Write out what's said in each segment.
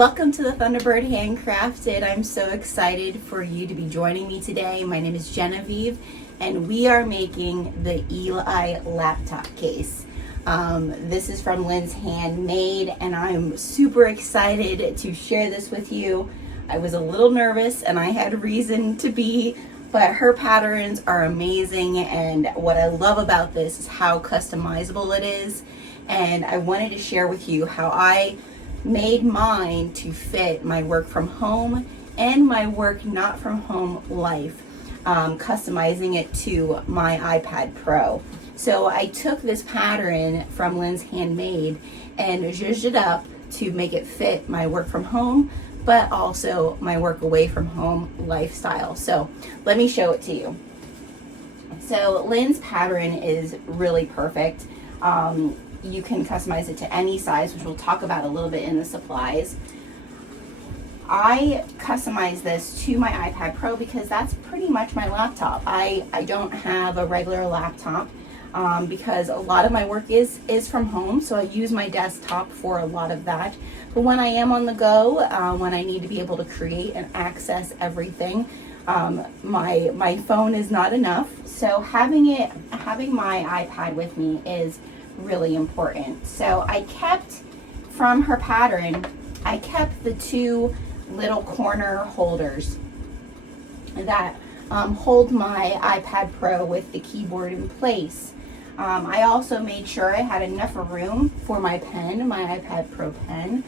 Welcome to the Thunderbird Handcrafted. I'm so excited for you to be joining me today. My name is Genevieve, and we are making the Eli Laptop Case. This is from Lynn's Handmade, and I'm super excited to share this with you. I was a little nervous, and I had reason to be, but her patterns are amazing, and what I love about this is how customizable it is. And I wanted to share with you how I made mine to fit my work from home and my work not from home life, customizing it to my iPad Pro. So I took this pattern from Lynn's Handmade and zhuzhed it up to make it fit my work from home, but also my work away from home lifestyle. So let me show it to you. So Lynn's pattern is really perfect. You can customize it to any size, which we'll talk about a little bit in the supplies. I customized this to my iPad Pro because that's pretty much my laptop. I don't have a regular laptop because a lot of my work is from home, so I use my desktop for a lot of that. But when I am on the go, when I need to be able to create and access everything, my phone is not enough. So having my iPad with me is really important. So I kept from her pattern, I kept the two little corner holders that hold my iPad Pro with the keyboard in place. I also made sure I had enough room for my pen, my iPad Pro pen.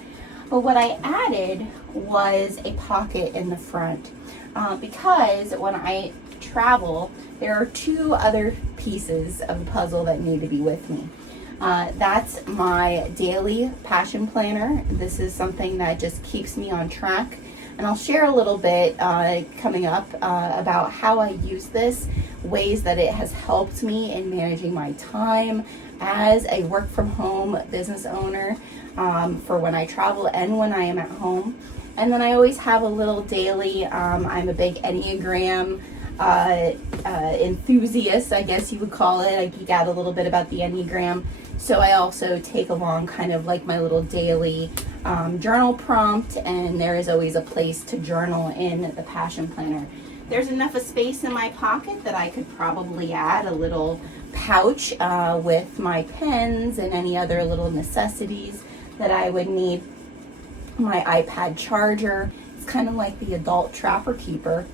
But what I added was a pocket in the front because when I travel, there are two other pieces of the puzzle that need to be with me. That's my daily passion planner. This is something that just keeps me on track. And I'll share a little bit coming up about how I use this, ways that it has helped me in managing my time as a work from home business owner for when I travel and when I am at home. And then I always have a little daily, I'm a big Enneagram enthusiast, I guess you would call it. I geek out a little bit about the Enneagram. So I also take along kind of like my little daily journal prompt, and there is always a place to journal in the passion planner. There's enough of space in my pocket that I could probably add a little pouch with my pens and any other little necessities that I would need. My iPad charger, it's kind of like the adult trapper keeper.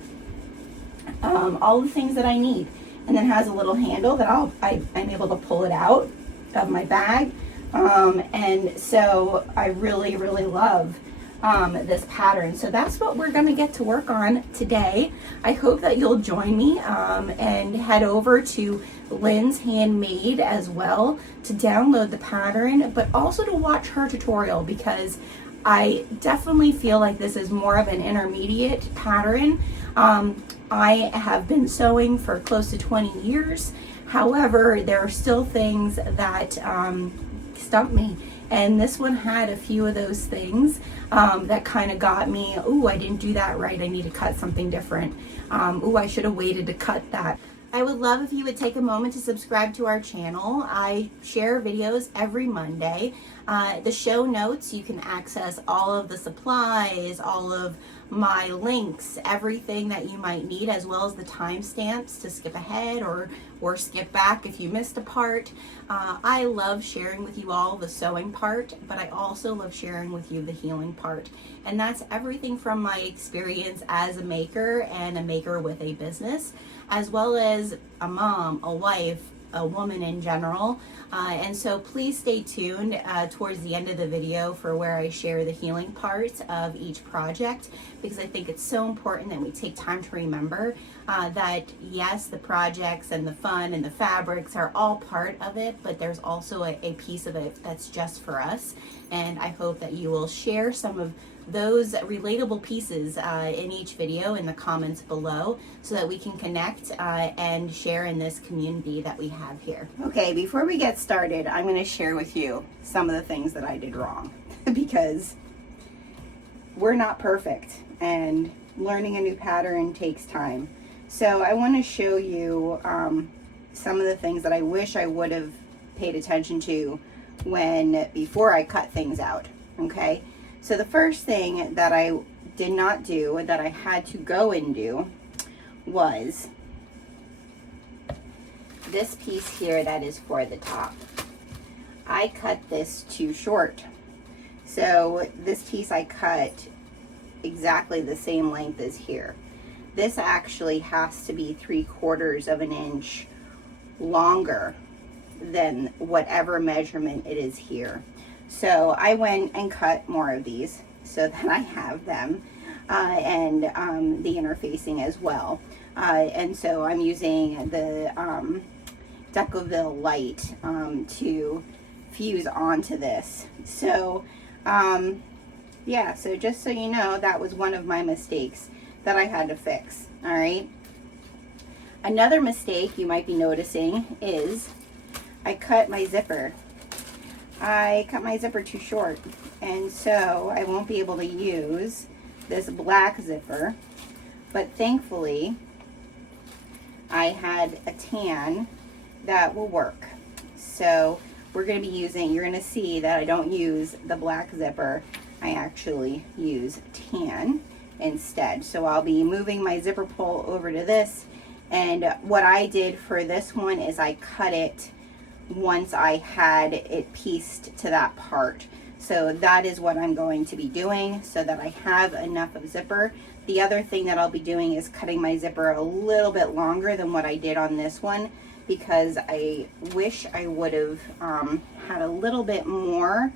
All the things that I need, and then has a little handle that I'm able to pull it out of my bag, and so I really love this pattern. So that's what we're going to get to work on today. I hope that you'll join me and head over to Lynn's Handmade as well to download the pattern, but also to watch her tutorial, because I definitely feel like this is more of an intermediate pattern. I have been sewing for close to 20 years. However, there are still things that stump me. And this one had a few of those things that kind of got me, ooh, I didn't do that right. I need to cut something different. Ooh, I should have waited to cut that. I would love if you would take a moment to subscribe to our channel. I share videos every Monday. The show notes, you can access all of the supplies, all of my links, everything that you might need, as well as the timestamps to skip ahead or skip back if you missed a part. I love sharing with you all the sewing part, but I also love sharing with you the healing part. And that's everything from my experience as a maker and a maker with a business, as well as a mom, a wife, a woman in general. And so please stay tuned towards the end of the video for where I share the healing parts of each project, because I think it's so important that we take time to remember that yes, the projects and the fun and the fabrics are all part of it, but there's also a piece of it that's just for us. And I hope that you will share some of those relatable pieces in each video in the comments below, so that we can connect and share in this community that we have here. Okay, before we get started, I'm going to share with you some of the things that I did wrong because we're not perfect and learning a new pattern takes time. So I want to show you some of the things that I wish I would have paid attention to before I cut things out. Okay, So the first thing that I did not do, that I had to go and do, was this piece here that is for the top. I cut this too short. So this piece I cut exactly the same length as here. This actually has to be 3/4 of an inch longer than whatever measurement it is here. So I went and cut more of these so that I have them, and the interfacing as well. And so I'm using the Decoville light to fuse onto this. So yeah, so just so you know, that was one of my mistakes that I had to fix. All right. Another mistake you might be noticing is I cut my zipper. I cut my zipper too short, and so I won't be able to use this black zipper, but thankfully I had a tan that will work. So we're going to be using, you're going to see that I don't use the black zipper. I actually use tan instead. So I'll be moving my zipper pull over to this, and what I did for this one is I cut it once I had it pieced to that part. So that is what I'm going to be doing so that I have enough of zipper. The other thing that I'll be doing is cutting my zipper a little bit longer than what I did on this one, because I wish I would have had a little bit more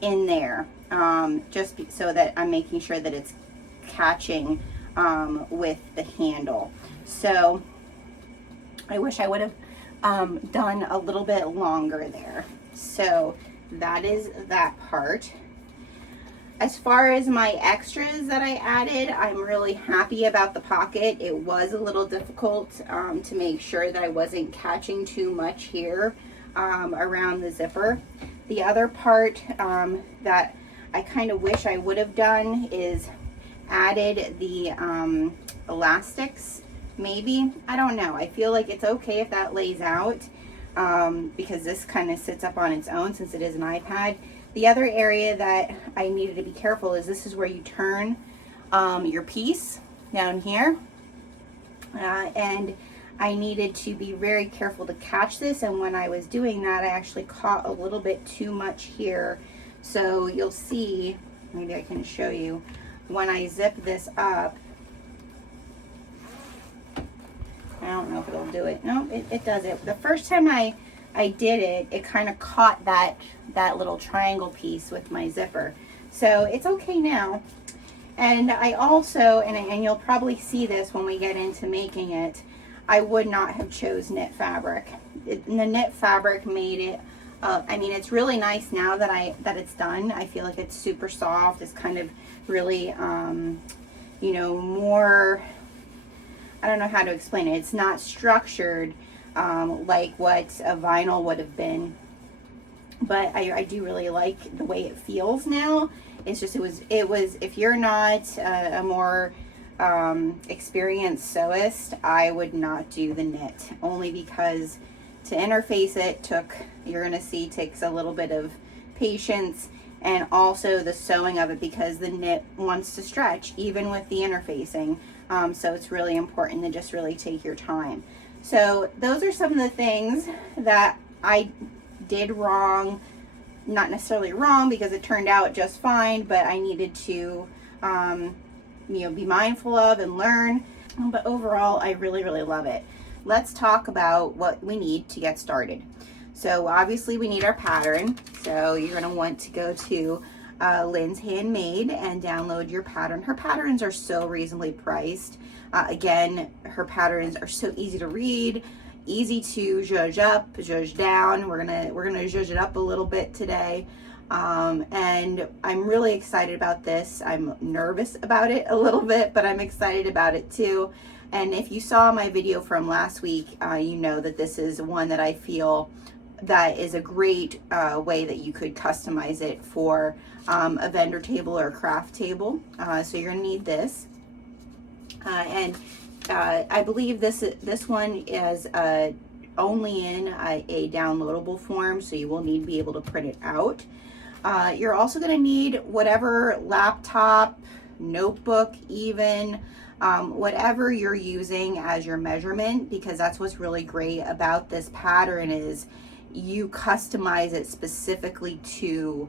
in there, so that I'm making sure that it's catching with the handle. So I wish I would have done a little bit longer there. So that is that part. As far as my extras that I added, I'm really happy about the pocket. It was a little difficult to make sure that I wasn't catching too much here around the zipper. The other part that I kind of wish I would have done is added the elastics. Maybe, I don't know. I feel like it's okay if that lays out because this kind of sits up on its own since it is an iPad. The other area that I needed to be careful is this is where you turn your piece down here, and I needed to be very careful to catch this, and when I was doing that I actually caught a little bit too much here. So you'll see, maybe I can show you, when I zip this up, I don't know if it'll do it. No, it does it. The first time I did it, it kind of caught that little triangle piece with my zipper. So it's okay now. And I also, and you'll probably see this when we get into making it, I would not have chose knit fabric. The knit fabric made it, I mean, it's really nice now that it's done. I feel like it's super soft. It's kind of really, you know, more, I don't know how to explain it. It's not structured like what a vinyl would have been, but I do really like the way it feels now. It's just, it was if you're not a more experienced sewist, I would not do the knit, only because to interface it you're gonna see, takes a little bit of patience, and also the sewing of it, because the knit wants to stretch even with the interfacing. So it's really important to just really take your time. So those are some of the things that I did wrong. Not necessarily wrong, because it turned out just fine, but I needed to you know, be mindful of and learn. But overall, I really love it. Let's talk about what we need to get started. So obviously we need our pattern. So you're going to want to go to Lynn's Handmade and download your pattern. Her patterns are so reasonably priced. Again, her patterns are so easy to read, easy to zhuzh up, zhuzh down. We're gonna zhuzh it up a little bit today, and I'm really excited about this. I'm nervous about it a little bit, but I'm excited about it too. And if you saw my video from last week, you know that this is one that I feel that is a great way that you could customize it for a vendor table or a craft table. So you're gonna need this, and I believe this one is only in a downloadable form, so you will need to be able to print it out. You're also going to need whatever laptop, notebook even, whatever you're using as your measurement, because that's what's really great about this pattern is you customize it specifically to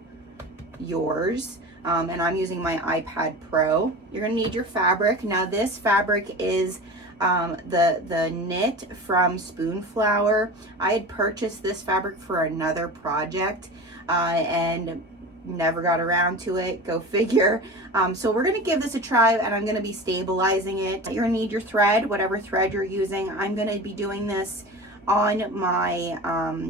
yours. And I'm using my iPad Pro. You're gonna need your fabric. Now this fabric is the knit from Spoonflower. I had purchased this fabric for another project and never got around to it, go figure. So we're gonna give this a try, and I'm gonna be stabilizing it. You're gonna need your thread, whatever thread you're using. I'm gonna be doing this on my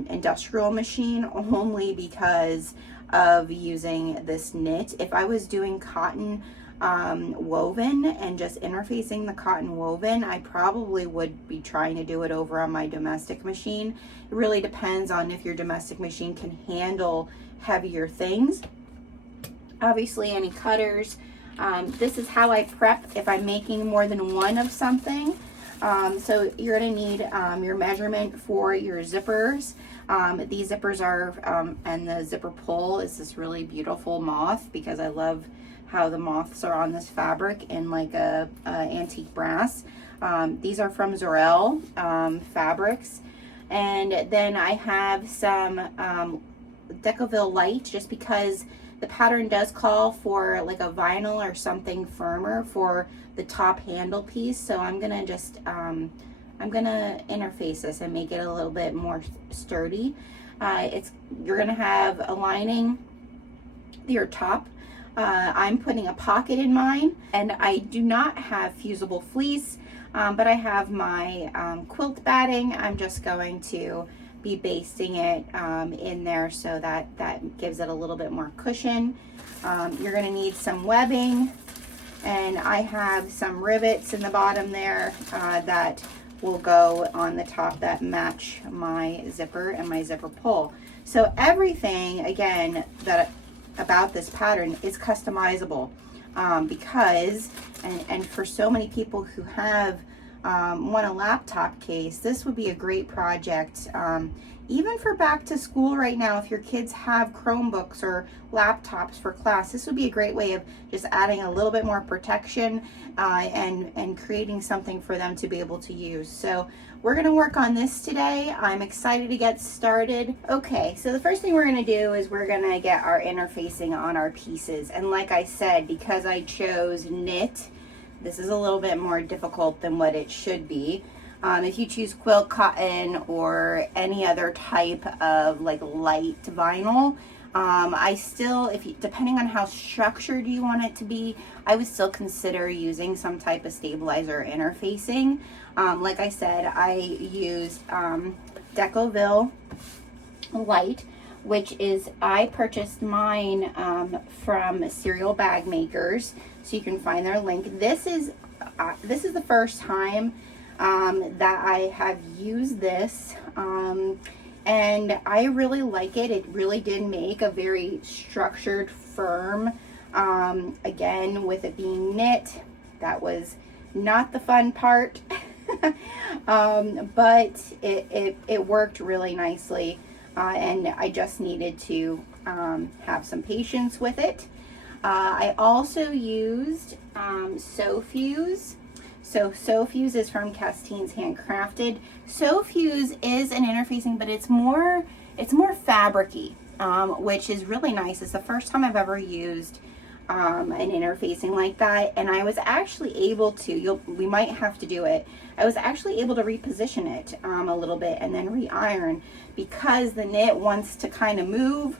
industrial machine only because of using this knit. If I was doing cotton woven and just interfacing the cotton woven, I probably would be trying to do it over on my domestic machine. It really depends on if your domestic machine can handle heavier things. Obviously any cutters. This is how I prep if I'm making more than one of something. So you're going to need your measurement for your zippers. These zippers are, and the zipper pull is this really beautiful moth, because I love how the moths are on this fabric in like a antique brass. These are from Zorel fabrics. And then I have some Decoville light, just because the pattern does call for like a vinyl or something firmer for the top handle piece. So I'm gonna just I'm gonna interface this and make it a little bit more sturdy. You're gonna have a lining your top. I'm putting a pocket in mine, and I do not have fusible fleece, but I have my quilt batting. I'm just going to be basting it in there so that gives it a little bit more cushion. You're going to need some webbing, and I have some rivets in the bottom there that will go on the top that match my zipper and my zipper pull. So everything, again, about this pattern is customizable because, and for so many people who have want a laptop case, this would be a great project. Even for back to school right now, if your kids have Chromebooks or laptops for class, this would be a great way of just adding a little bit more protection and creating something for them to be able to use. So we're going to work on this today. I'm excited to get started. Okay, so the first thing we're going to do is we're going to get our interfacing on our pieces. And like I said, because I chose knit, this is a little bit more difficult than what it should be. If you choose quilt cotton or any other type of like light vinyl, I still, depending on how structured you want it to be, I would still consider using some type of stabilizer interfacing. Like I said, I used Decoville light, which is, I purchased mine from Cereal Bag Makers, so you can find their link. This is the first time that I have used this, and I really like it. It really did make a very structured, firm, again, with it being knit, that was not the fun part, but it worked really nicely, and I just needed to have some patience with it. I also used SoFuse. So SoFuse is from Castine's Handcrafted. SoFuse is an interfacing, but it's more fabric-y, which is really nice. It's the first time I've ever used an interfacing like that, and I was actually able to, we might have to do it, I was actually able to reposition it a little bit and then re-iron, because the knit wants to kind of move.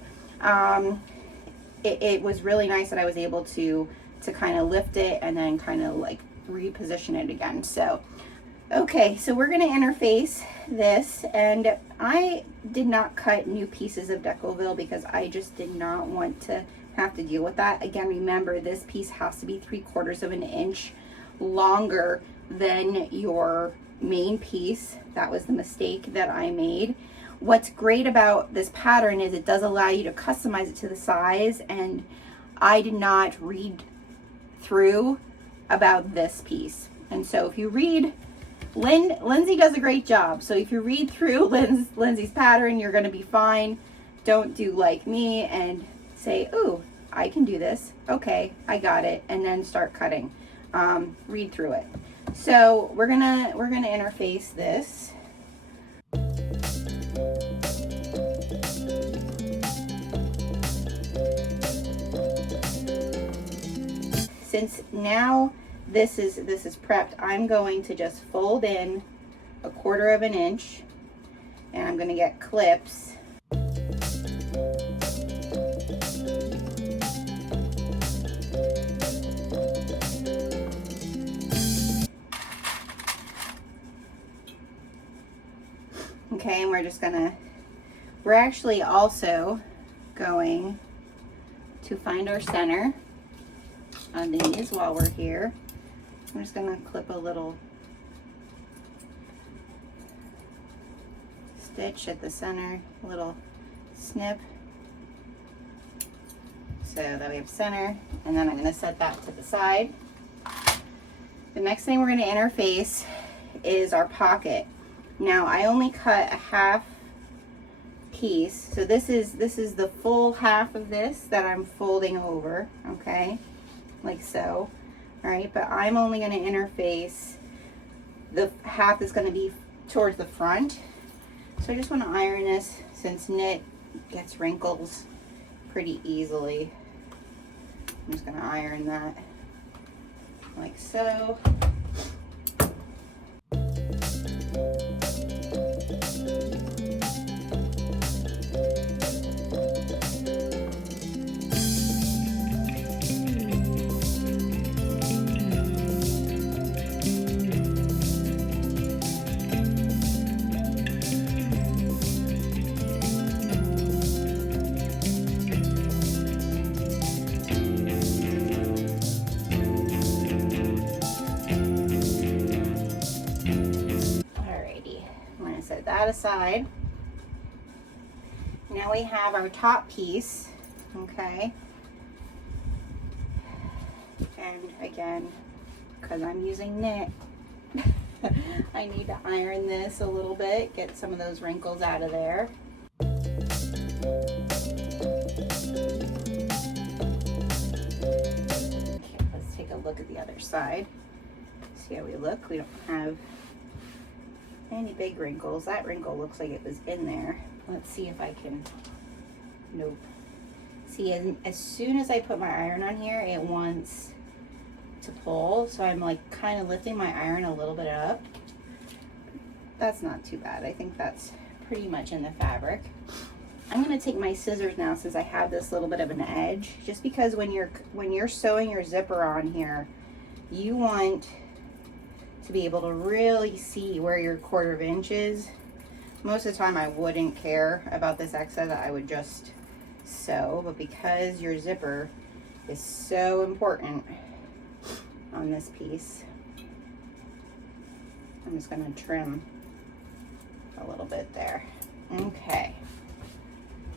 It was really nice that I was able to kind of lift it and then kind of like reposition it again. So okay, so we're going to interface this, and I did not cut new pieces of Decoville because I just did not want to have to deal with that. Again, remember, this piece has to be 3/4 of an inch longer than your main piece. That was the mistake that I made. What's great about this pattern is it does allow you to customize it to the size, and I did not read through about this piece. And so if you read, Lindsay does a great job. So if you read through Lindsay's pattern, you're going to be fine. Don't do like me and say, ooh, I can do this. Okay, I got it. And then start cutting. Read through it. So we're gonna interface this. Since now this is prepped, I'm going to just fold in 1/4 of an inch, and I'm going to get clips. Okay, and we're actually also going to find our center on these while we're here. I'm just going to clip a little stitch at the center, a little snip, so that we have center, and then I'm going to set that to the side. The next thing we're going to interface is our pocket. Now I only cut a half piece, so this is the full half of this that I'm folding over, okay, like so. All right, but I'm only going to interface the half that's going to be towards the front. So I just want to iron this, since knit gets wrinkles pretty easily. I'm just going to iron that like so. That aside. Now we have our top piece, okay, and again, because I'm using knit, I need to iron this a little bit, get some of those wrinkles out of there. Okay, let's take a look at the other side, see how we look. We don't have any big wrinkles. That wrinkle looks like it was in there. Let's see if I can, nope. See, as soon as I put my iron on here, it wants to pull, so I'm like kind of lifting my iron a little bit up. That's not too bad. I think that's pretty much in the fabric. I'm going to take my scissors now, since I have this little bit of an edge, just because when you're sewing your zipper on here, you want to be able to really see where your 1/4 inch is. Most of the time I wouldn't care about this excess, I would just sew, but because your zipper is so important on this piece, I'm just going to trim a little bit there. Okay,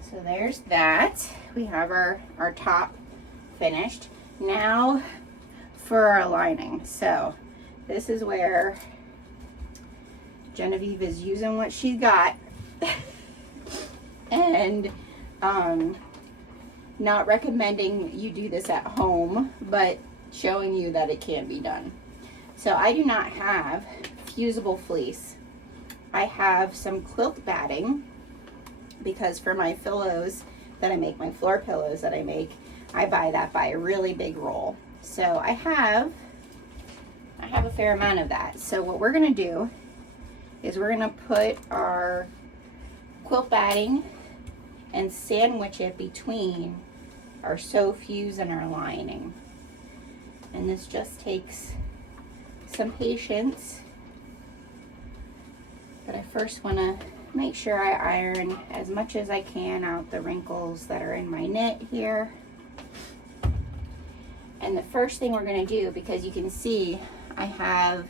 so there's that. We have our top finished. Now for our lining. So this is where Genevieve is using what she got and not recommending you do this at home, but showing you that it can be done. So I do not have fusible fleece. I have some quilt batting, because for my pillows that I make, my floor pillows that I make, I buy that by a really big roll. So I have a fair amount of that. So what we're going to do is we're going to put our quilt batting and sandwich it between our sew fuse and our lining. And this just takes some patience. But I first want to make sure I iron as much as I can out the wrinkles that are in my knit here. And the first thing we're going to do, because you can see I have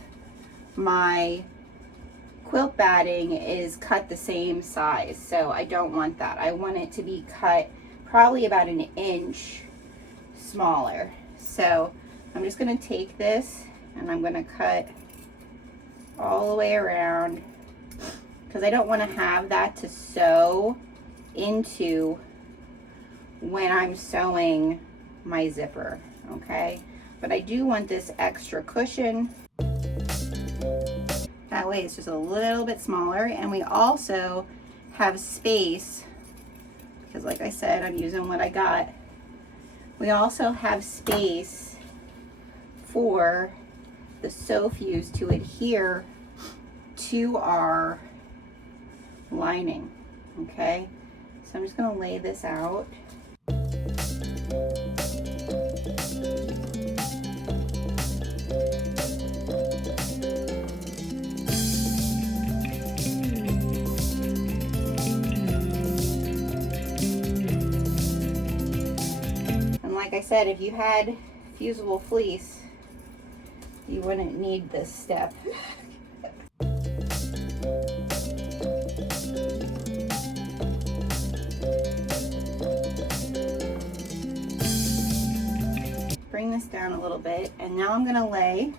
my quilt batting is cut the same size, so I don't want that. I want it to be cut probably about an inch smaller. So I'm just going to take this and I'm going to cut all the way around, because I don't want to have that to sew into when I'm sewing my zipper, okay? But I do want this extra cushion. That way it's just a little bit smaller, and we also have space, because like I said, I'm using what I got. We also have space for the sew fuse to adhere to our lining, okay? So I'm just gonna lay this out. And like I said, if you had fusible fleece, you wouldn't need this step. Bring this down a little bit, and now I'm gonna lay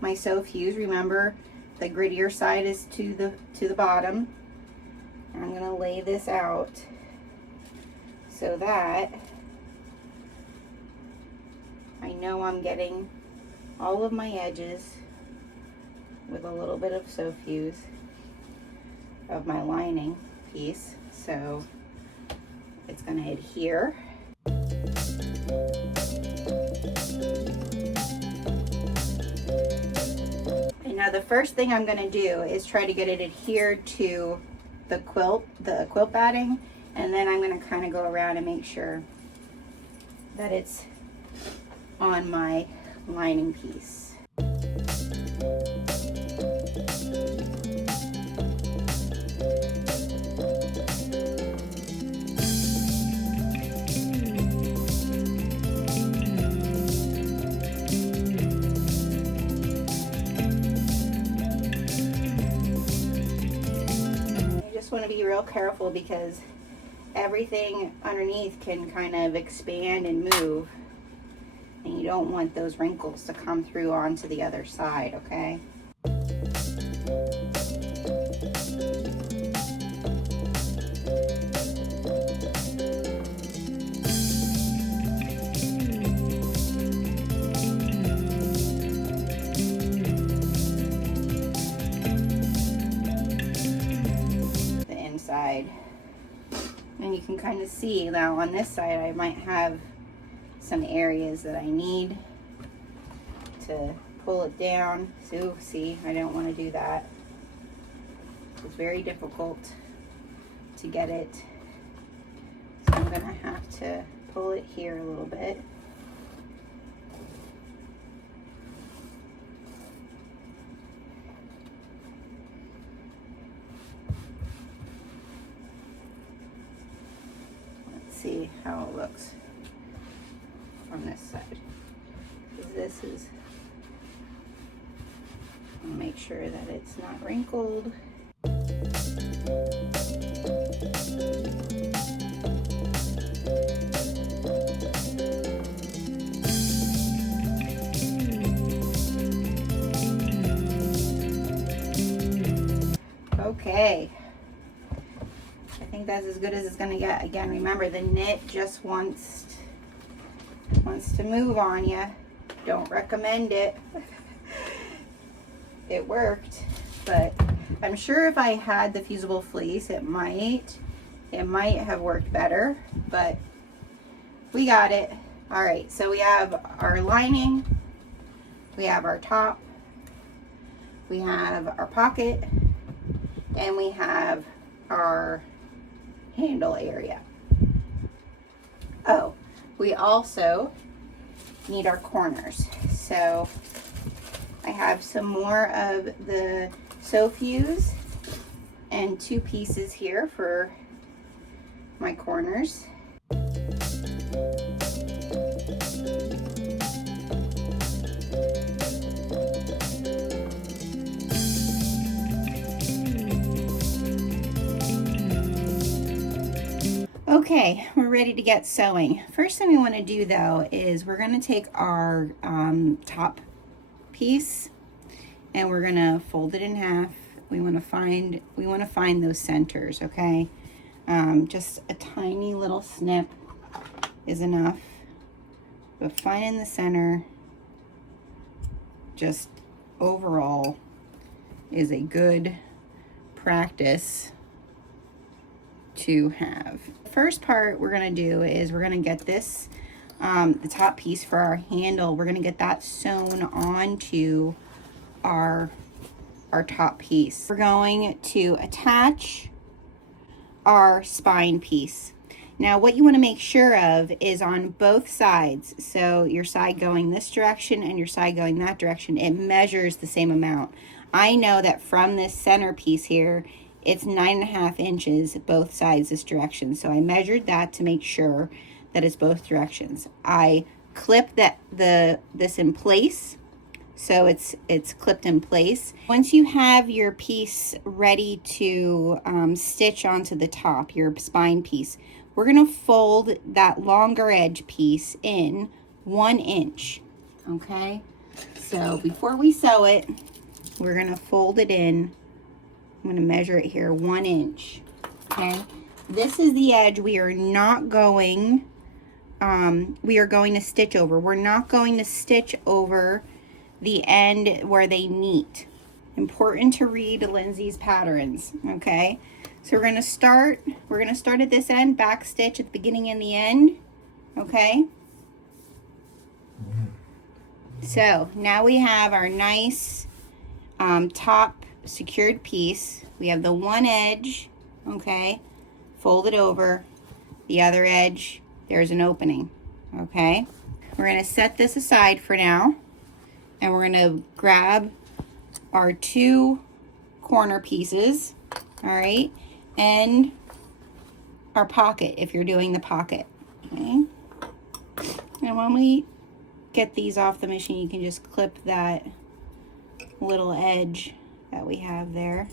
my sew fuse. Remember, the grittier side is to the bottom. And I'm gonna lay this out so that I know I'm getting all of my edges with a little bit of sew fuse of my lining piece, so it's going to adhere. And now the first thing I'm going to do is try to get it adhered to the quilt batting, and then I'm going to kind of go around and make sure that it's on my lining piece. Want to be real careful because everything underneath can kind of expand and move, and you don't want those wrinkles to come through onto the other side, okay? Side, and you can kind of see now on this side I might have some areas that I need to pull it down. So see, I don't want to do that. It's very difficult to get it, so I'm gonna have to pull it here a little bit. See how it looks from this side. This is, I'll make sure that it's not wrinkled. Okay. I think that's as good as it's gonna get. Again, remember, the knit just wants to move on you. Don't recommend it. It worked, but I'm sure if I had the fusible fleece, it might have worked better, but we got it. All right, so we have our lining, we have our top, we have our pocket, and we have our handle area. Oh, we also need our corners. So I have some more of the sew fuse and 2 pieces here for my corners. Okay, we're ready to get sewing. First thing we want to do though is we're going to take our top piece and we're going to fold it in half. We want to find those centers, okay? Just a tiny little snip is enough, but finding the center just overall is a good practice to have. The first part we're going to do is we're going to get this, the top piece for our handle, we're going to get that sewn onto our top piece. We're going to attach our spine piece. Now what you want to make sure of is on both sides, so your side going this direction and your side going that direction, it measures the same amount. I know that from this center piece here, it's 9.5 inches both sides this direction, so I measured that to make sure that it's both directions. I clip this in place, so it's clipped in place. Once you have your piece ready to stitch onto the top, your spine piece, we're going to fold that longer edge piece in 1 inch, okay? So before we sew it, we're going to fold it in. I'm going to measure it here, 1 inch, okay? This is the edge we are not going, we are going to stitch over. We're not going to stitch over the end where they meet. Important to read Lindsay's patterns, okay? So we're going to start at this end, back stitch at the beginning and the end, okay? So now we have our nice top secured piece. We have the one edge, okay, fold it over, the other edge, there's an opening, okay? We're going to set this aside for now, and we're going to grab our 2 corner pieces, all right, and our pocket if you're doing the pocket, okay? And when we get these off the machine, you can just clip that little edge that we have there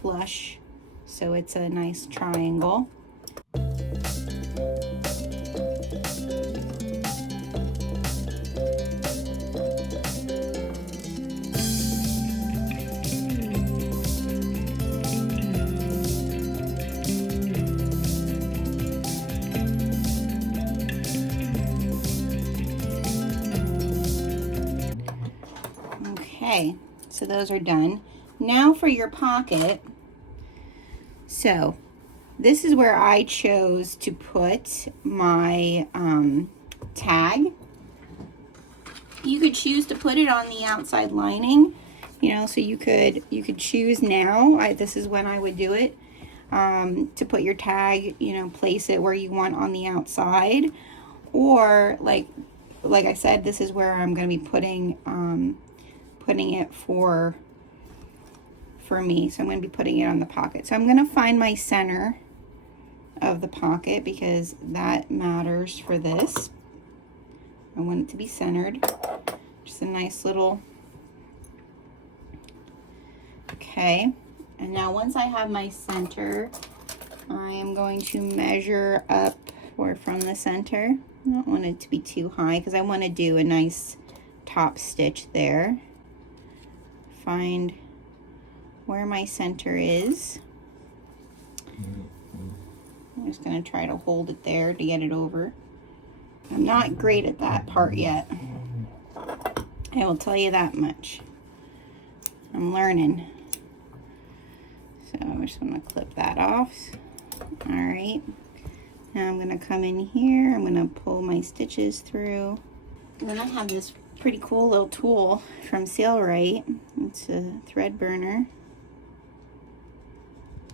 flush so it's a nice triangle. Okay, so those are done. Now for your pocket. So this is where I chose to put my tag. You could choose to put it on the outside lining, you know, so you could choose now. This is when I would do it, to put your tag, you know, place it where you want on the outside, or like I said, this is where I'm going to be putting it for me. So I'm going to be putting it on the pocket. So I'm going to find my center of the pocket because that matters for this. I want it to be centered. Just a nice little, okay. And now once I have my center, I am going to measure up or from the center. I don't want it to be too high because I want to do a nice top stitch there. Find where my center is. I'm just going to try to hold it there to get it over. I'm not great at that part yet. I will tell you that much. I'm learning. So I'm just going to clip that off. All right. Now I'm going to come in here. I'm going to pull my stitches through. And then I have this pretty cool little tool from Sailrite. It's a thread burner.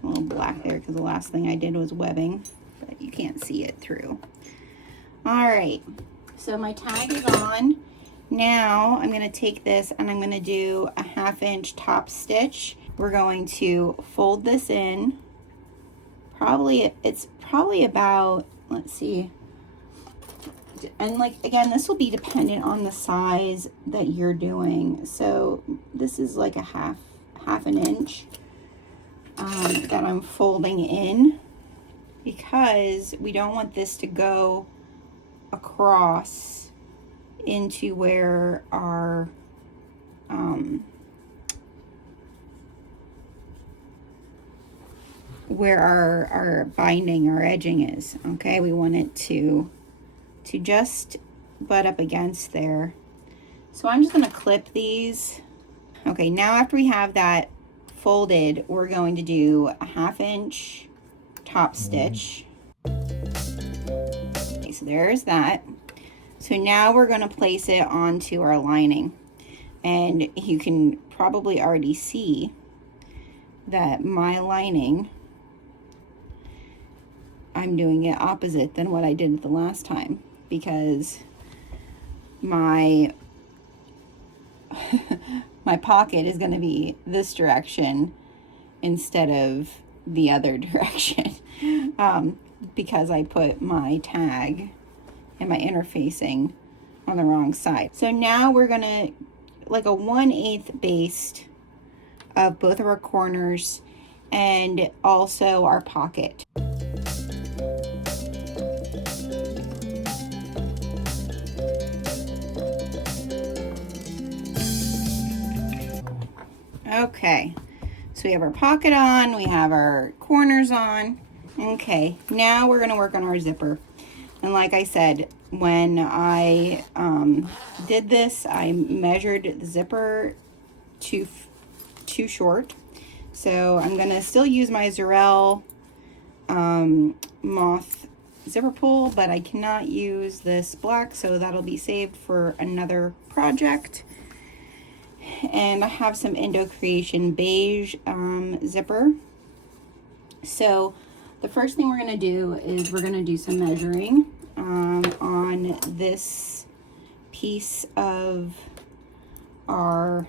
A little black there because the last thing I did was webbing, but you can't see it through. All right, so my tag is on. Now I'm going to take this and I'm going to do a 1/2 inch top stitch. We're going to fold this in. It's probably about, let's see, and like again, this will be dependent on the size that you're doing. So this is like a half an inch that I'm folding in because we don't want this to go across into where our binding, our edging is. Okay, we want it to to just butt up against there. So I'm just gonna clip these. Okay, now after we have that folded, we're going to do a 1/2 inch top stitch. Okay, so there's that. So now we're gonna place it onto our lining. And you can probably already see that my lining, I'm doing it opposite than what I did the last time, because my my pocket is going to be this direction instead of the other direction, because I put my tag and my interfacing on the wrong side. So now we're going to like a 1/8 baste of both of our corners and also our pocket. Okay, so we have our pocket on, we have our corners on. Okay, now we're gonna work on our zipper. And like I said, when I did this, I measured the zipper too short. So I'm gonna still use my Zerel moth zipper pull, but I cannot use this black, so that'll be saved for another project. And I have some Indo Creation beige zipper. So the first thing we're going to do is we're going to do some measuring on this piece of our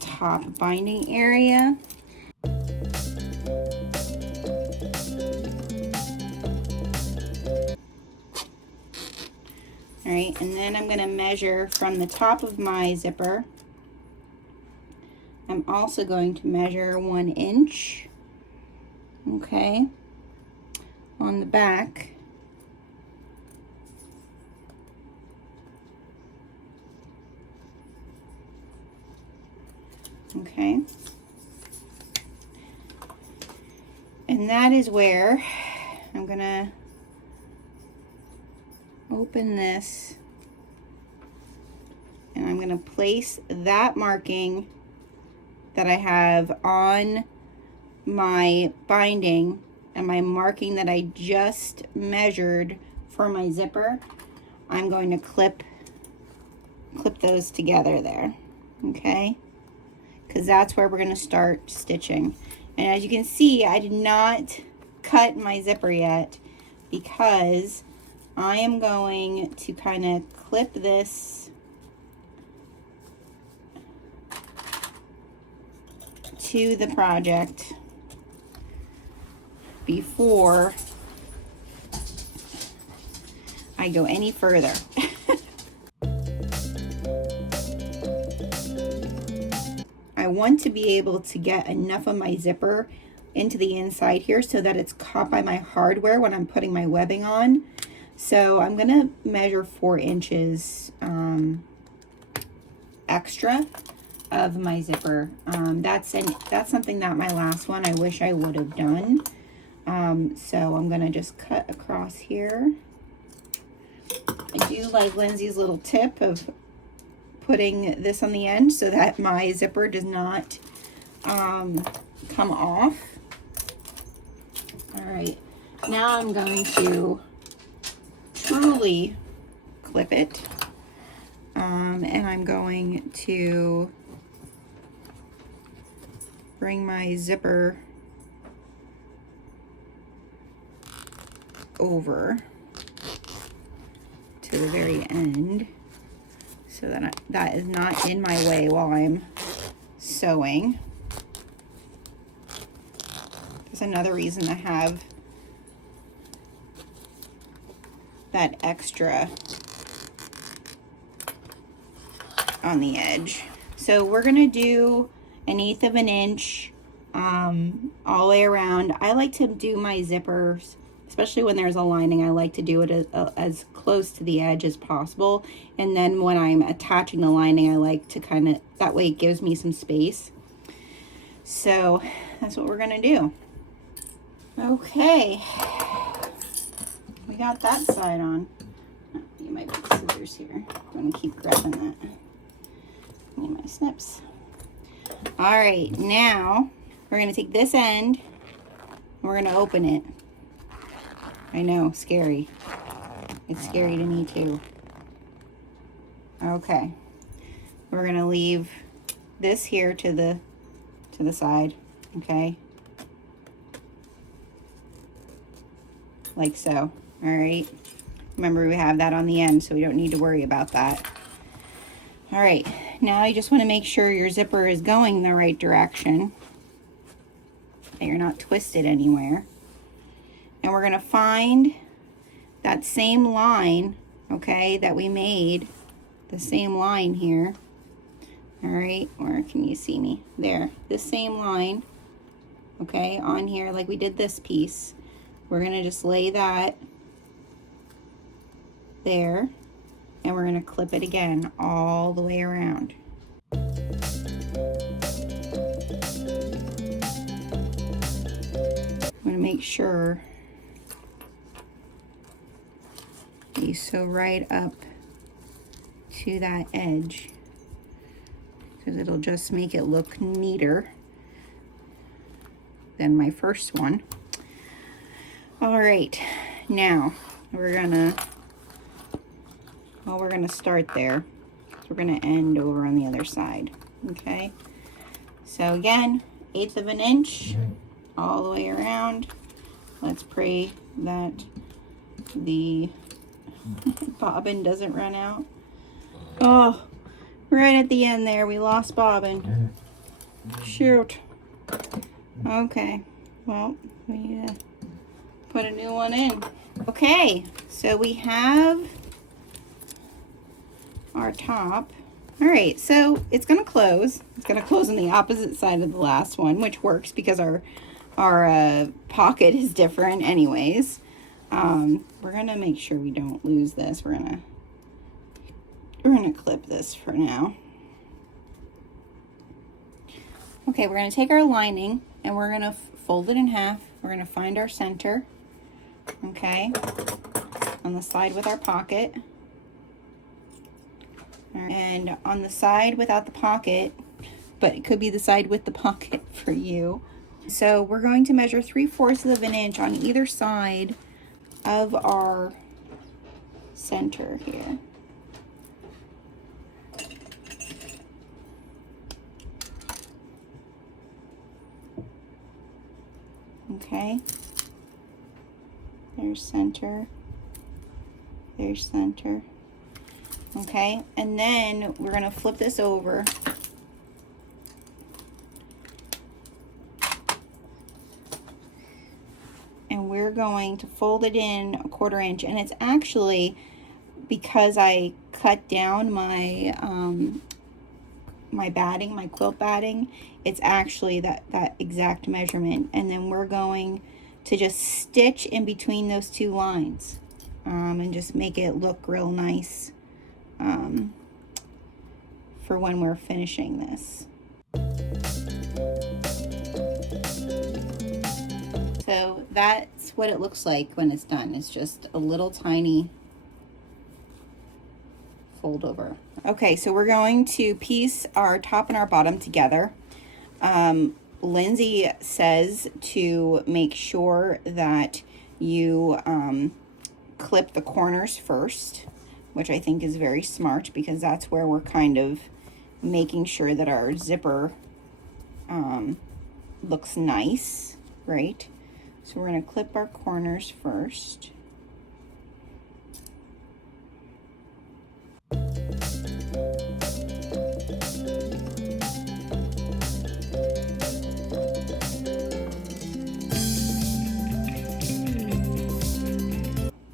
top binding area. All right, and then I'm going to measure from the top of my zipper. I'm also going to measure 1 inch, okay, on the back. Okay, and that is where I'm going to open this, and I'm going to place that marking that I have on my binding and my marking that I just measured for my zipper. I'm going to clip those together there, okay, because that's where we're going to start stitching. And as you can see, I did not cut my zipper yet because I am going to kind of clip this to the project before I go any further. I want to be able to get enough of my zipper into the inside here so that it's caught by my hardware when I'm putting my webbing on. So I'm going to measure 4 inches extra of my zipper. That's something that my last one I wish I would have done. So I'm going to just cut across here. I do like Lindsay's little tip of putting this on the end so that my zipper does not come off. All right, now I'm going to truly clip it, and I'm going to bring my zipper over to the very end so that that is not in my way while I'm sewing. There's another reason to have that extra on the edge. So we're gonna do 1/8 of an inch all the way around. I like to do my zippers, especially when there's a lining, I like to do it as close to the edge as possible. And then when I'm attaching the lining, I like to kind of, that way it gives me some space. So that's what we're gonna do. Okay. we got that side on. Oh, you might put scissors here. I'm gonna keep grabbing that. Need my snips. All right, now we're gonna take this end and we're gonna open it. I know, scary. It's scary to me too. Okay, we're gonna leave this here to the side, okay? Like so, all right? Remember, we have that on the end, so we don't need to worry about that. All right, now you just wanna make sure your zipper is going the right direction, that you're not twisted anywhere. And we're gonna find that same line, okay, that we made, the same line here. All right, where can you see me? There, this same line, okay, on here like we did this piece. We're gonna just lay that there, and we're gonna clip it again all the way around. I'm gonna make sure you sew right up to that edge, because it'll just make it look neater than my first one. All right, now we're gonna start there. So we're gonna end over on the other side, okay? So again, 1/8 of an inch all the way around. Let's pray that the bobbin doesn't run out. Oh, right at the end there, we lost bobbin. Shoot. Okay, well, we need to put a new one in. Okay, so we have our top. All right, so it's gonna close. It's gonna close on the opposite side of the last one, which works because our pocket is different anyways. We're gonna make sure we don't lose this. We're gonna clip this for now. Okay, we're gonna take our lining and we're gonna fold it in half. We're gonna find our center, okay, on the side with our pocket. And on the side without the pocket, but it could be the side with the pocket for you. So we're going to measure 3/4 of an inch on either side of our center here. Okay, there's center, there's center. Okay, and then we're going to flip this over and we're going to fold it in 1/4 inch. And it's actually, because I cut down my my batting, my quilt batting, it's actually that exact measurement. And then we're going to just stitch in between those two lines and just make it look real nice for when we're finishing this. So that's what it looks like when it's done. It's just a little tiny fold over. Okay, so we're going to piece our top and our bottom together. Lindsay says to make sure that you clip the corners first, which I think is very smart, because that's where we're kind of making sure that our zipper looks nice, right? So we're going to clip our corners first.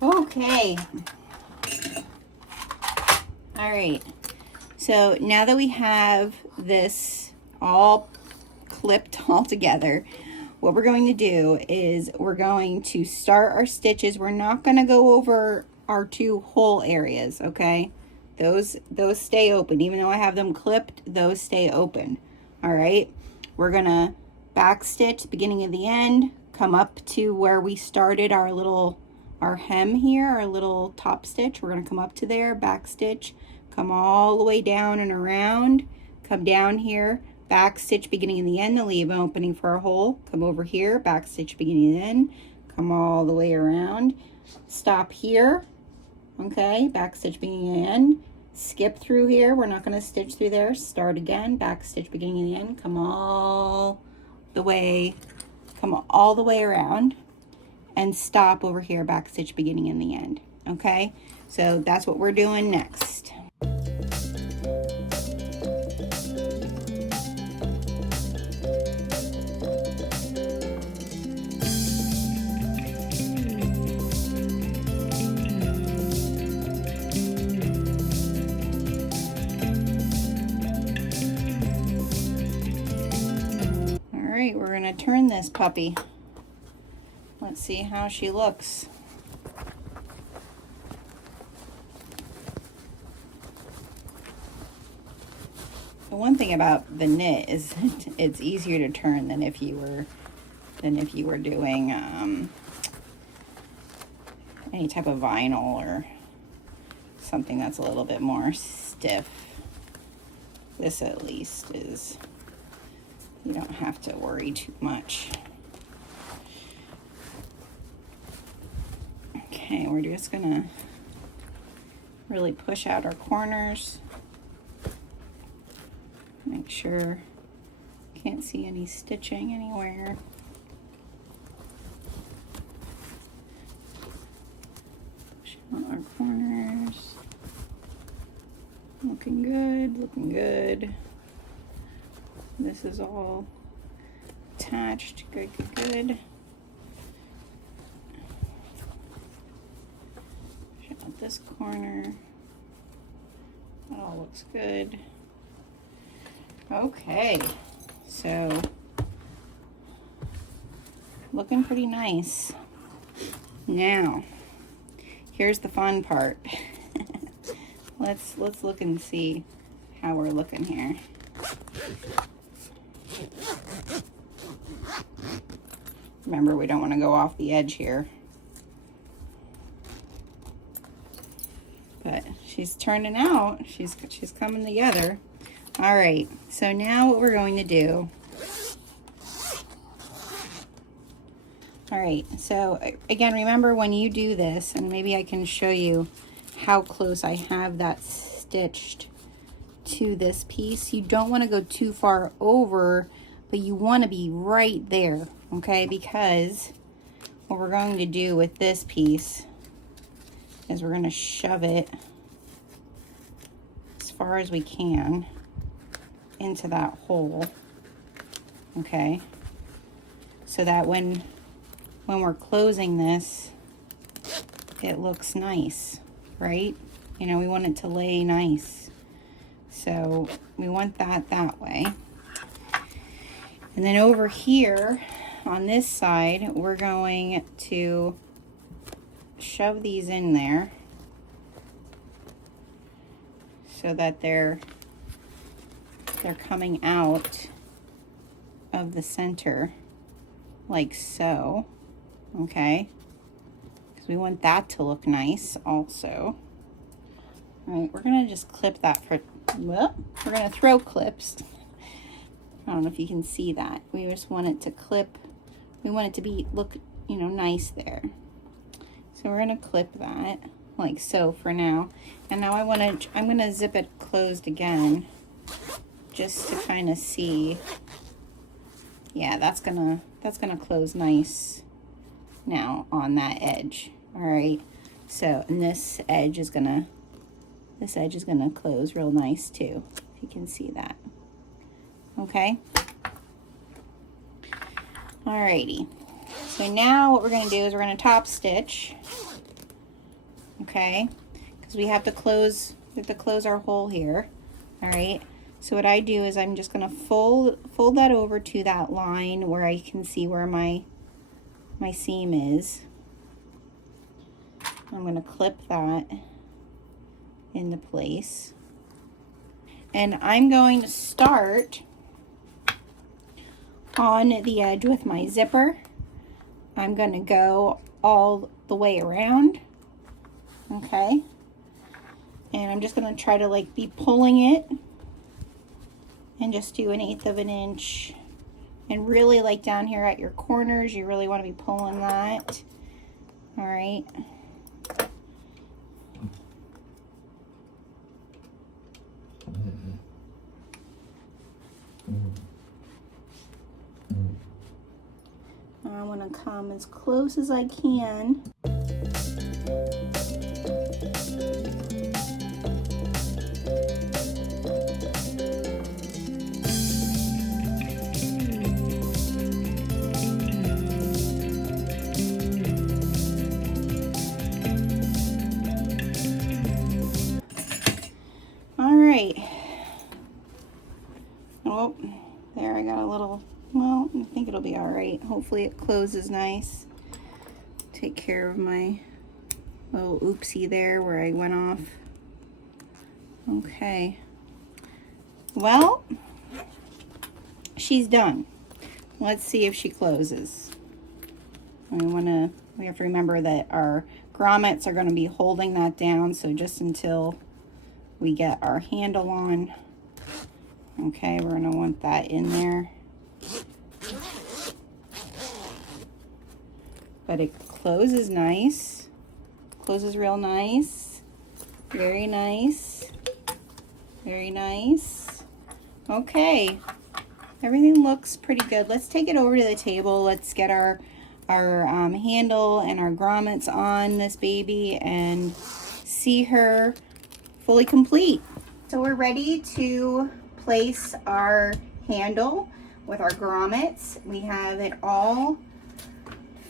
Okay. All right. So now that we have this all clipped all together, what we're going to do is we're going to start our stitches. We're not going to go over our two hole areas, okay? Those stay open. Even though I have them clipped, those stay open. All right? We're going to back stitch the beginning of the end, come up to where we started our our hem here, our little top stitch. We're gonna come up to there, back stitch, come all the way down and around, come down here, back stitch beginning and the end to leave an opening for our hole, come over here, back stitch beginning and end, come all the way around, stop here, okay, back stitch beginning and end, skip through here, we're not going to stitch through there, start again, back stitch beginning and the end, come all the way around, and stop over here, back stitch beginning and the end. Okay, so that's what we're doing next. All right, we're gonna turn this puppy. Let's see how she looks. The one thing about the knit is it's easier to turn than if you were doing any type of vinyl or something that's a little bit more stiff. This at least is, you don't have to worry too much. Okay, we're just gonna really push out our corners. Make sure can't see any stitching anywhere. Push out our corners. Looking good, looking good. This is all attached. Good, good, good. This corner, that all looks good. Okay, so looking pretty nice. Now here's the fun part. let's look and see how we're looking here. Remember, we don't want to go off the edge here. But she's turning out, she's coming together. All right, so now what we're going to do. All right, so again, remember when you do this, and maybe I can show you how close I have that stitched to this piece. You don't want to go too far over, but you want to be right there, okay? Because what we're going to do with this piece is we're going to shove it as far as we can into that hole, okay, so that when we're closing this, it looks nice, right? You know, we want it to lay nice, so we want that way. And then over here on this side, we're going to shove these in there so that they're coming out of the center like so, okay, because we want that to look nice also. All right, we're gonna just clip that for, well, we're gonna throw clips. I don't know if you can see that. We just want it to clip, we want it to be, look, you know, nice there. So we're gonna clip that like so for now. And now I'm gonna zip it closed again just to kind of see. Yeah, that's gonna close nice now on that edge. All right, so, and this edge is gonna close real nice too, if you can see that. Okay, alrighty, so now what we're going to do is we're going to top stitch, okay, because we have to close our hole here. All right, so what I do is I'm just going to fold that over to that line where I can see where my seam is. I'm going to clip that into place, and I'm going to start on the edge with my zipper. I'm going to go all the way around. Okay. And I'm just going to try to like be pulling it and just do 1/8 of an inch. And really like down here at your corners, you really want to be pulling that. All right. I want to come as close as I can. All right. Oh, there I got a little, well, I think it'll be all right. Hopefully it closes nice. Take care of my little oopsie there where I went off. Okay. Well, she's done. Let's see if she closes. We have to remember that our grommets are going to be holding that down, so just until we get our handle on. Okay, we're going to want that in there. But it closes nice. Closes real nice. Very nice. Very nice. Okay. Everything looks pretty good. Let's take it over to the table. Let's get our handle and our grommets on this baby and see her fully complete. So we're ready to place our handle with our grommets. We have it all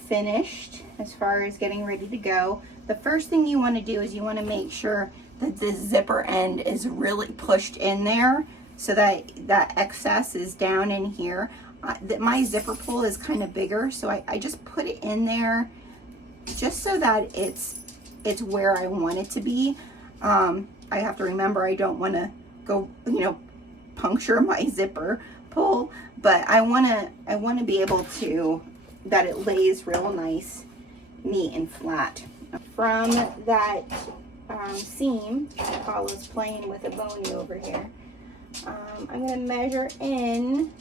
finished as far as getting ready to go. The first thing you want to do is you want to make sure that the zipper end is really pushed in there so that that excess is down in here. My zipper pull is kind of bigger, so I just put it in there just so that it's where I want it to be. I have to remember I don't want to go, puncture my zipper pull, but I want to be able to, that it lays real nice, neat and flat. From that seam, Paula's playing with a bony over here. I'm going to measure in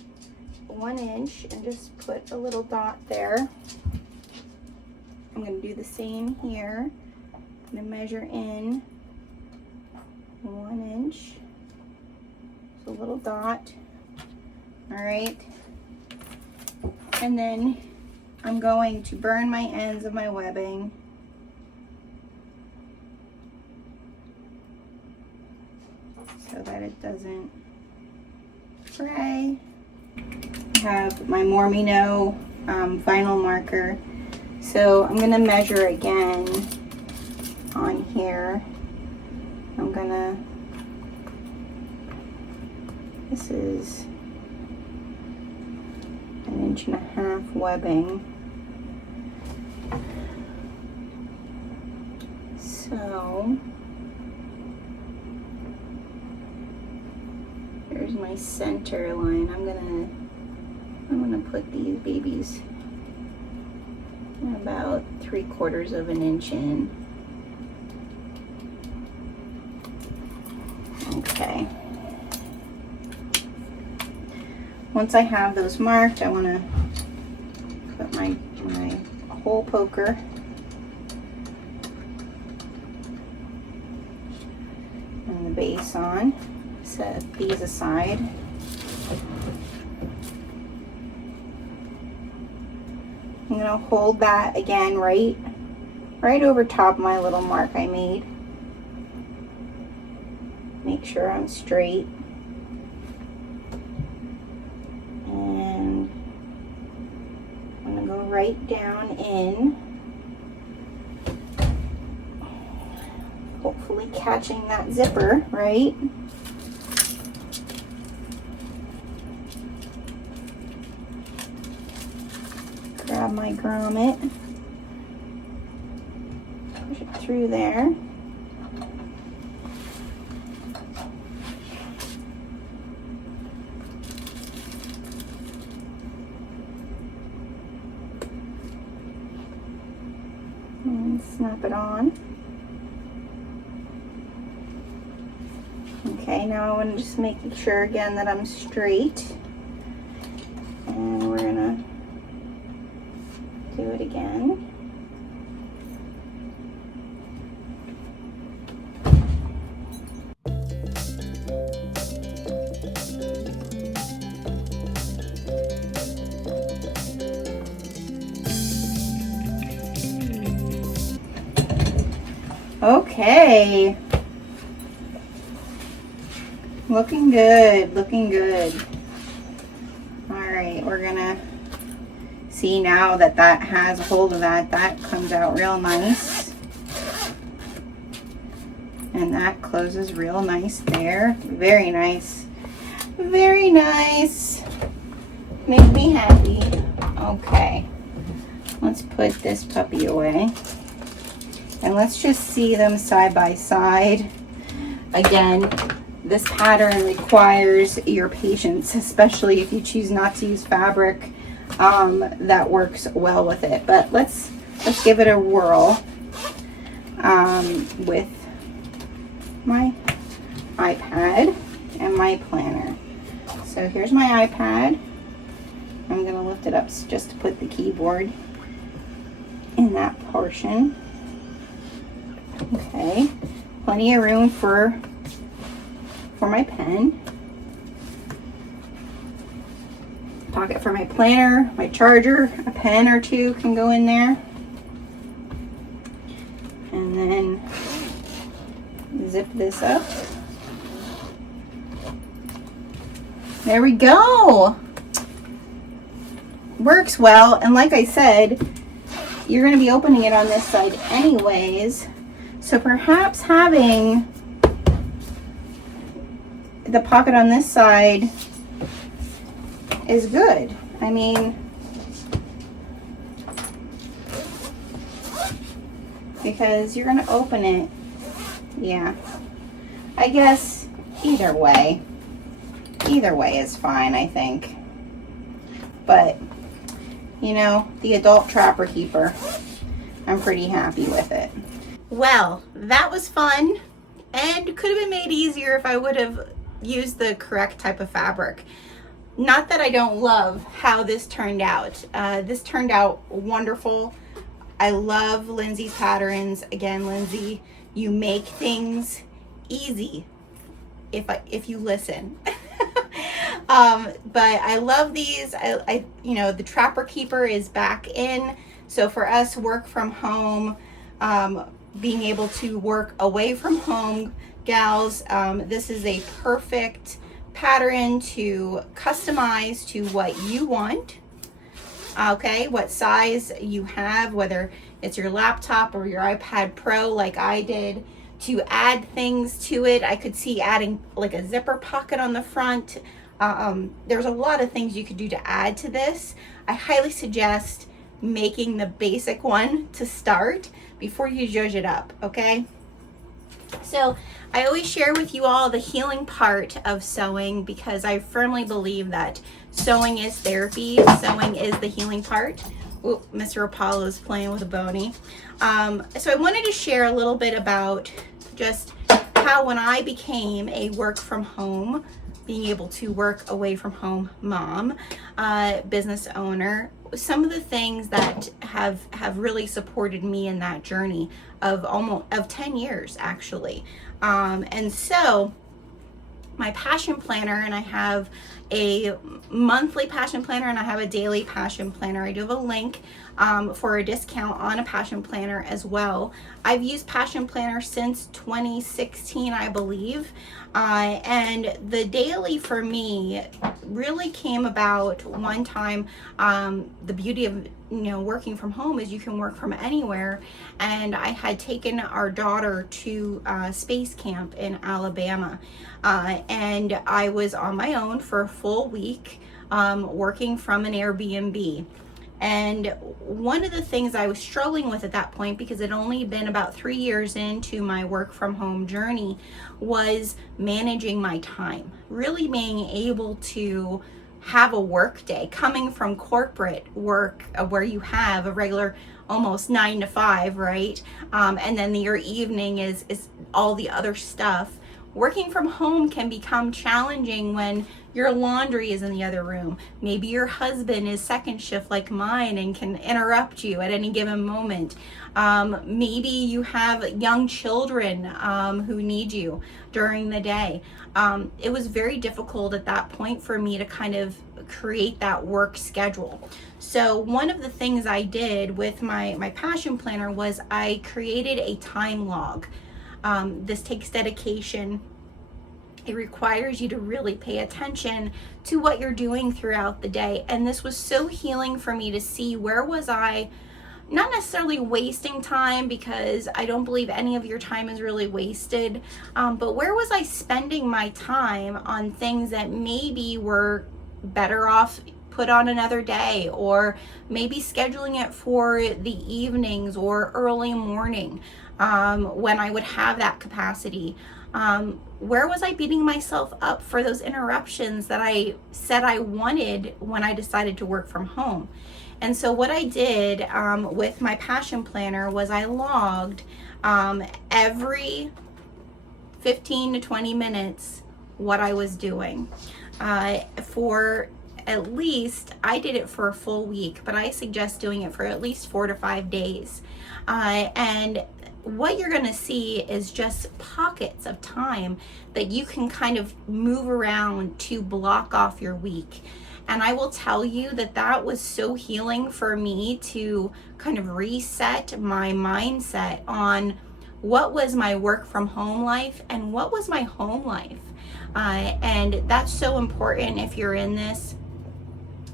1 inch and just put a little dot there. I'm going to do the same here. I'm going to measure in 1 inch. So a little dot. All right. And then I'm going to burn my ends of my webbing. So that it doesn't fray. I have my More Me Know vinyl marker. So I'm gonna measure again on here. This is 1.5 inch webbing. So here's my center line. I'm gonna put these babies about 3/4 of an inch in. Okay. Once I have those marked, I want to put my hole poker and the base on. Set these aside. I'm going to hold that again right over top of my little mark I made. Make sure I'm straight. And I'm going to go right down in. Hopefully catching that zipper, right? Grab my grommet, push it through there. snap it on. Okay, now I want to just make sure again that I'm straight. And we're gonna do it again. Okay. Looking good, looking good. All right, we're gonna see now that that has a hold of that. That comes out real nice. And that closes real nice there. Very nice. Very nice. Makes me happy. Okay. Let's put this puppy away. And let's just see them side by side. Again, this pattern requires your patience, especially if you choose not to use fabric that works well with it. But let's give it a whirl with my iPad and my planner. So here's my iPad. I'm going to lift it up just to put the keyboard in that portion. Okay, plenty of room for my pen. Pocket for my planner, my charger, a pen or two can go in there. And then zip this up. There we go. Works well, and like I said, you're going to be opening it on this side anyways. So perhaps having the pocket on this side is good. I mean, because you're going to open it. Yeah. I guess either way is fine, I think. But, you know, the adult trapper keeper, I'm pretty happy with it. Well, that was fun and could have been made easier if I would have used the correct type of fabric. Not that I don't love how this turned out. This turned out wonderful. I love Lindsay's patterns. Again, Lindsay, you make things easy if you listen. But I love these. I you know, the Trapper Keeper is back in. So for us, work from home, being able to work away from home gals, this is a perfect pattern to customize to what you want. Okay, what size you have, whether it's your laptop or your iPad Pro like I did, to add things to it. I could see adding like a zipper pocket on the front. There's a lot of things you could do to add to this. I highly suggest making the basic one to start before you zhuzh it up, okay? So I always share with you all the healing part of sewing, because I firmly believe that sewing is therapy. Sewing is the healing part. Ooh, Mr. Apollo is playing with a bony. So I wanted to share a little bit about just how when I became a work from home, being able to work away from home mom, business owner, some of the things that have really supported me in that journey of 10 years actually. And so my passion planner, and I have a monthly passion planner and I have a daily passion planner. I do have a link for a discount on a passion planner as well. I've used passion planner since 2016, I believe. And the daily for me really came about one time. The beauty of working from home is you can work from anywhere, and I had taken our daughter to space camp in Alabama, and I was on my own for a full week, working from an Airbnb. And one of the things I was struggling with at that point, because it had only been about 3 years into my work from home journey, was managing my time. Really being able to have a work day, coming from corporate work where you have a regular almost 9 to 5, right? And then your evening is all the other stuff. Working from home can become challenging when your laundry is in the other room. Maybe your husband is second shift like mine and can interrupt you at any given moment. Maybe you have young children who need you during the day. It was very difficult at that point for me to kind of create that work schedule. So one of the things I did with my passion planner was I created a time log. This takes dedication. It requires you to really pay attention to what you're doing throughout the day. And this was so healing for me to see where was I, not necessarily wasting time, because I don't believe any of your time is really wasted, but where was I spending my time on things that maybe were better off put on another day, or maybe scheduling it for the evenings or early morning when I would have that capacity. Where was I beating myself up for those interruptions that I said I wanted when I decided to work from home? And so what I did with my passion planner was I logged every 15 to 20 minutes what I was doing for at least, I did it for a full week, but I suggest doing it for at least 4 to 5 days. And what you're going to see is just pockets of time that you can kind of move around to block off your week. And I will tell you that that was so healing for me to kind of reset my mindset on what was my work from home life and what was my home life. And that's so important if you're in this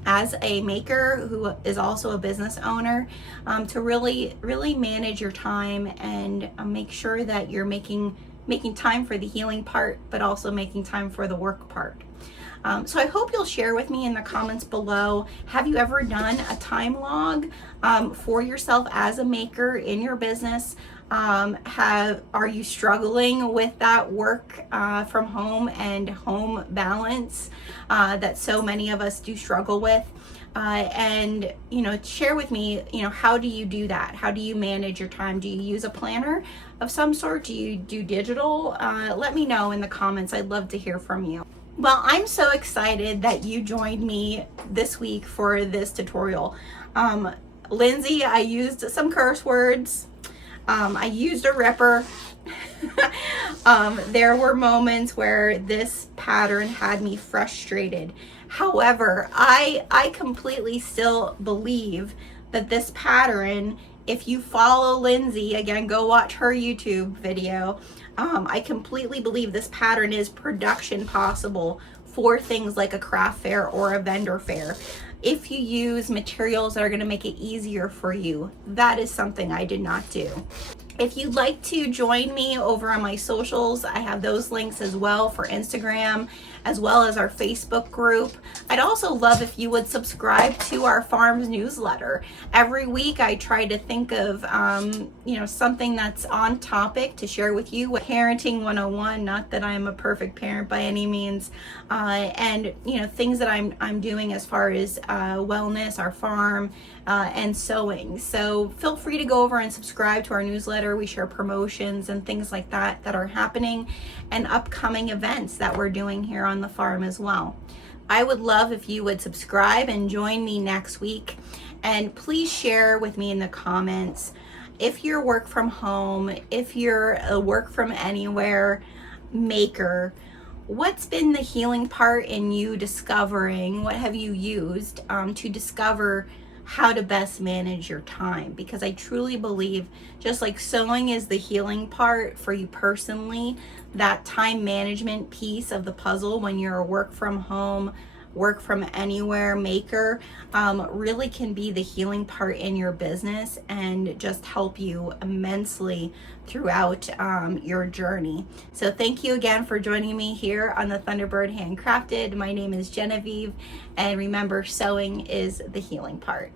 as a maker who is also a business owner, to really manage your time and make sure that you're making time for the healing part, but also making time for the work part. So I hope you'll share with me in the comments below, have you ever done a time log for yourself as a maker in your business? Are you struggling with that work from home and home balance that so many of us do struggle with? And share with me, how do you do that? How do you manage your time? Do you use a planner of some sort? Do you do digital? Let me know in the comments. I'd love to hear from you. Well, I'm so excited that you joined me this week for this tutorial. Lindsay, I used some curse words. I used a ripper. There were moments where this pattern had me frustrated. However, I completely still believe that this pattern, if you follow Lindsay, again, go watch her YouTube video. I completely believe this pattern is production possible for things like a craft fair or a vendor fair. If you use materials that are going to make it easier for you, that is something I did not do. If you'd like to join me over on my socials, I have those links as well for Instagram, as well as our Facebook group. I'd also love if you would subscribe to our farm's newsletter. Every week I try to think of something that's on topic to share with you. Parenting 101, not that I'm a perfect parent by any means, and things that I'm doing as far as wellness, our farm, and sewing. So feel free to go over and subscribe to our newsletter. We share promotions and things like that are happening, and upcoming events that we're doing here on the farm as well. I would love if you would subscribe and join me next week. And please share with me in the comments if you're work from home, if you're a work from anywhere maker, what's been the healing part in you discovering, what have you used to discover how to best manage your time? Because I truly believe, just like sewing is the healing part for you personally, that time management piece of the puzzle when you're a work from home, work from anywhere maker, really can be the healing part in your business and just help you immensely throughout your journey. So thank you again for joining me here on the Thunderbird Handcrafted. My name is Genevieve, and remember, sewing is the healing part.